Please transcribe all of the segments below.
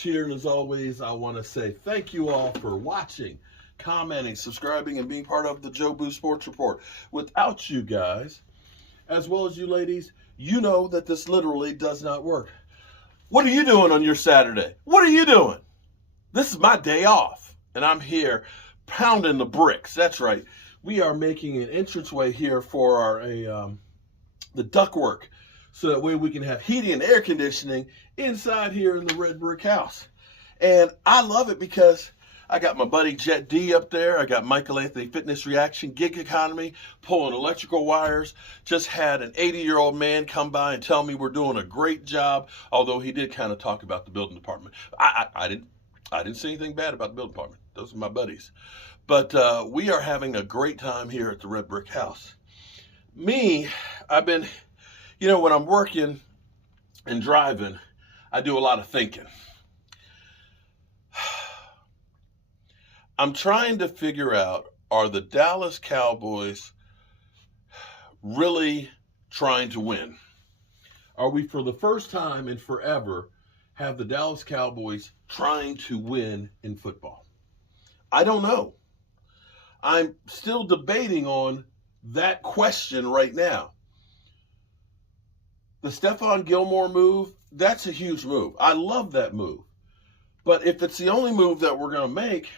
here, and as always, I want to say thank you all for watching, commenting, subscribing, and being part of the Joe Boo Sports Report. Without you guys, as well as you ladies, you know that this literally does not work. What are you doing on your Saturday? What are you doing? This is my day off, and I'm here pounding the bricks. That's right. We are making an entranceway here for our the ductwork, so that way we can have heating and air conditioning inside here in the red brick house. And I love it because I got my buddy Jet D up there. I got Michael Anthony Fitness Reaction, Gig Economy, pulling electrical wires. Just had an 80-year-old man come by and tell me we're doing a great job, although he did kind of talk about the building department. I didn't say anything bad about the building department. Those are my buddies. But we are having a great time here at the red brick house. I've been, when I'm working and driving, I do a lot of thinking. I'm trying to figure out, are the Dallas Cowboys really trying to win? Are we, for the first time in forever, have the Dallas Cowboys trying to win in football? I don't know. I'm still debating on that question right now. The Stephon Gilmore move, that's a huge move. I love that move. But if it's the only move that we're going to make,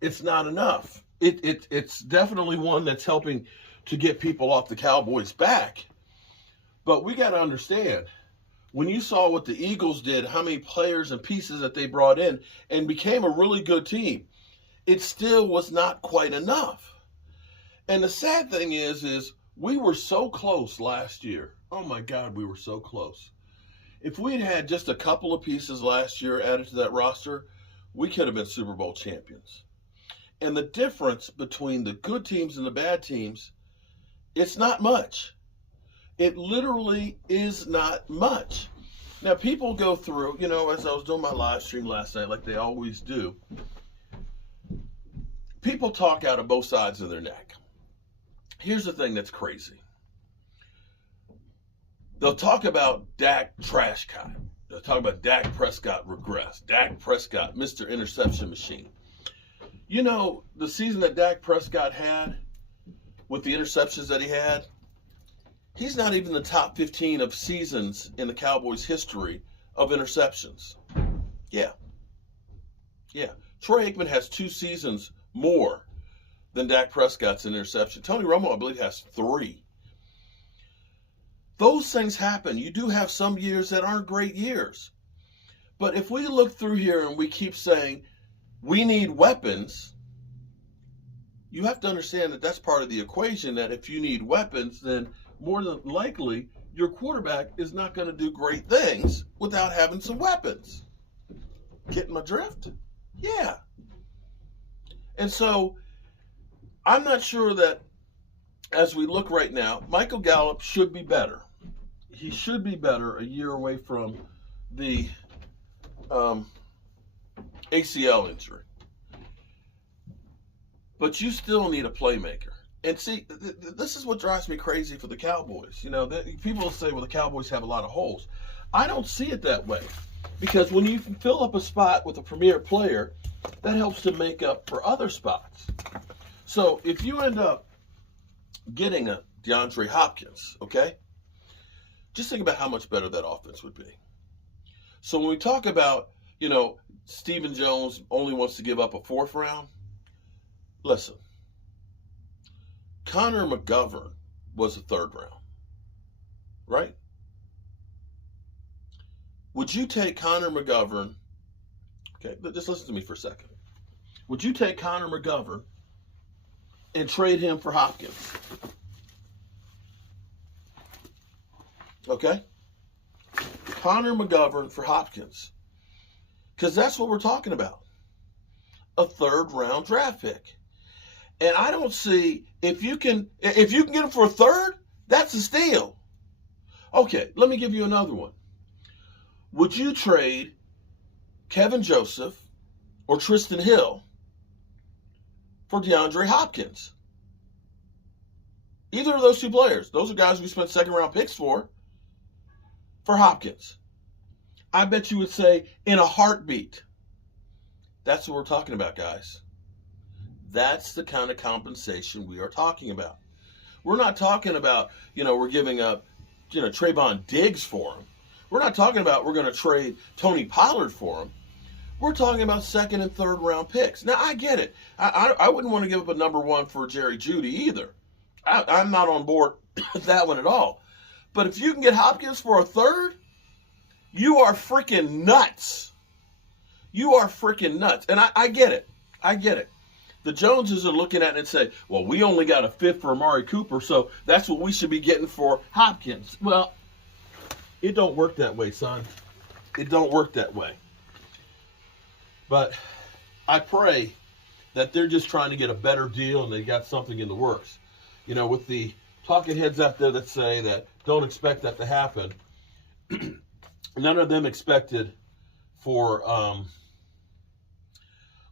it's not enough. It's definitely one that's helping to get people off the Cowboys' back. But we got to understand, when you saw what the Eagles did, how many players and pieces that they brought in and became a really good team, it still was not quite enough. And the sad thing is we were so close last year. Oh my God, we were so close. If we'd had just a couple of pieces last year added to that roster, we could have been Super Bowl champions. And the difference between the good teams and the bad teams, it's not much. It literally is not much. Now, people go through, as I was doing my live stream last night, like they always do, people talk out of both sides of their neck. Here's the thing that's crazy. They'll talk about Dak trash time. They'll talk about Dak Prescott regress. Dak Prescott, Mr. Interception Machine. The season that Dak Prescott had with the interceptions that he had, he's not even the top 15 of seasons in the Cowboys' history of interceptions. Yeah. Troy Aikman has 2 seasons more than Dak Prescott's in interception. Tony Romo, I believe, has 3. Those things happen. You do have some years that aren't great years. But if we look through here and we keep saying, we need weapons, you have to understand that that's part of the equation, that if you need weapons, then more than likely your quarterback is not going to do great things without having some weapons. Getting my drift? Yeah. And so I'm not sure that as we look right now, Michael Gallup should be better. He should be better a year away from the ACL injury. But you still need a playmaker. And see, this is what drives me crazy for the Cowboys. People will say, well, the Cowboys have a lot of holes. I don't see it that way. Because when you can fill up a spot with a premier player, that helps to make up for other spots. So if you end up getting a DeAndre Hopkins, okay, just think about how much better that offense would be. So when we talk about, Stephen Jones only wants to give up a 4th round, listen, Connor McGovern was a 3rd round, right? Would you take Connor McGovern, okay, just listen to me for a second. Would you take Connor McGovern and trade him for Hopkins? Okay? Connor McGovern for Hopkins. Because that's what we're talking about. A 3rd round draft pick. And I don't see, if you can get him for a 3rd, that's a steal. Okay, let me give you another one. Would you trade Kevin Joseph or Tristan Hill for DeAndre Hopkins? Either of those 2 players. Those are guys we spent 2nd round picks for Hopkins. I bet you would say in a heartbeat. That's what we're talking about, guys. That's the kind of compensation we are talking about. We're not talking about, we're giving up, Trayvon Diggs for him. We're not talking about we're going to trade Tony Pollard for him. We're talking about second and third round picks. Now, I get it. I wouldn't want to give up a number one for Jerry Jeudy either. I'm not on board with that one at all. But if you can get Hopkins for a third, you are freaking nuts. You are freaking nuts. And I get it. I get it. The Joneses are looking at it and say, well, we only got a fifth for Amari Cooper, so that's what we should be getting for Hopkins. Well, it don't work that way, son. It don't work that way. But I pray that they're just trying to get a better deal and they got something in the works. With the talking heads out there that say that don't expect that to happen, none of them expected for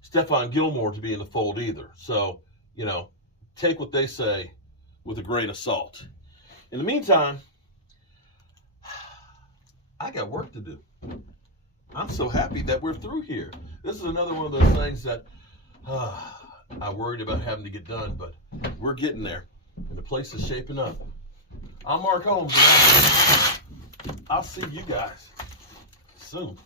Stephon Gilmore to be in the fold either. So, take what they say with a grain of salt. In the meantime, I got work to do. I'm so happy that we're through here. This is another one of those things that I worried about having to get done, but we're getting there, and the place is shaping up. I'm Mark Holmes, and I'll see you guys soon.